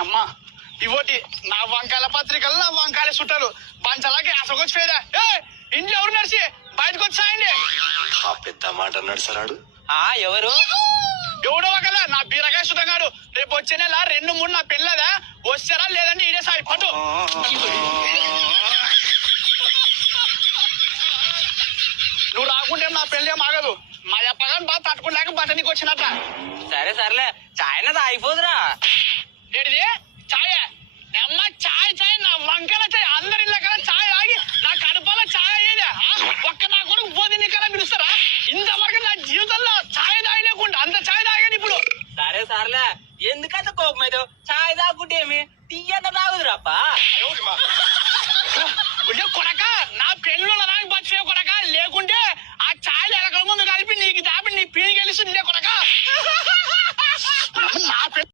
అమ్మ ఇవోటి నా వంకాయల పత్రికలు నా వంకాయల చుట్టాలు పంచలాకి అసకొచ్చి పేదా ఇంట్లో ఎవరు నడిచి బయటకు వచ్చాయండి. పెద్ద మాట అన్నాడు సరాడు. ఎవరు ఎవడో కదా నా బీరకాయ సుతంగాడు. రేపు వచ్చే నెల 2-3 నా పెళ్ళదా వచ్చారా లేదంటే ఇదే సాయి పట్టు. నువ్వు రాకుంటే నా పెళ్ళే మాగదు. మా అప్పగాని బాగా తట్టుకోలేక బట్ట నీకు వచ్చినట్ట. సరే సర్లే చాయ్ నది అయిపోదురా. ఏంటిది చాయ్? అమ్మ చాయ్ చాయ్ నా వంకల చాయ్ అందరి ఇళ్ళ కదా చాయ్ ఆగి నా కడుపాల చాయ్ అయ్యేదా? ఒక్క నా కొడుకు పోతే నీకలా పిలుస్తారా? ఇంతవరకు నా జీవితంలో చాయ్ తాగలేకుండా అంత చాయ్ తాగాను ఇప్పుడు. సరే సర్లే ఎందుకంత కోపం అయితే చాయ్ తాగుంటే ఏమి తీయన్న తాగుదురాప్పా. కొడక నా పెళ్ళున్న నాకు బతికే కొడక లేకుంటే ఆ చాయ్ ఎలకల ముందు కలిపి నీకు దాపి నీ పీని గెలిచి కొడక.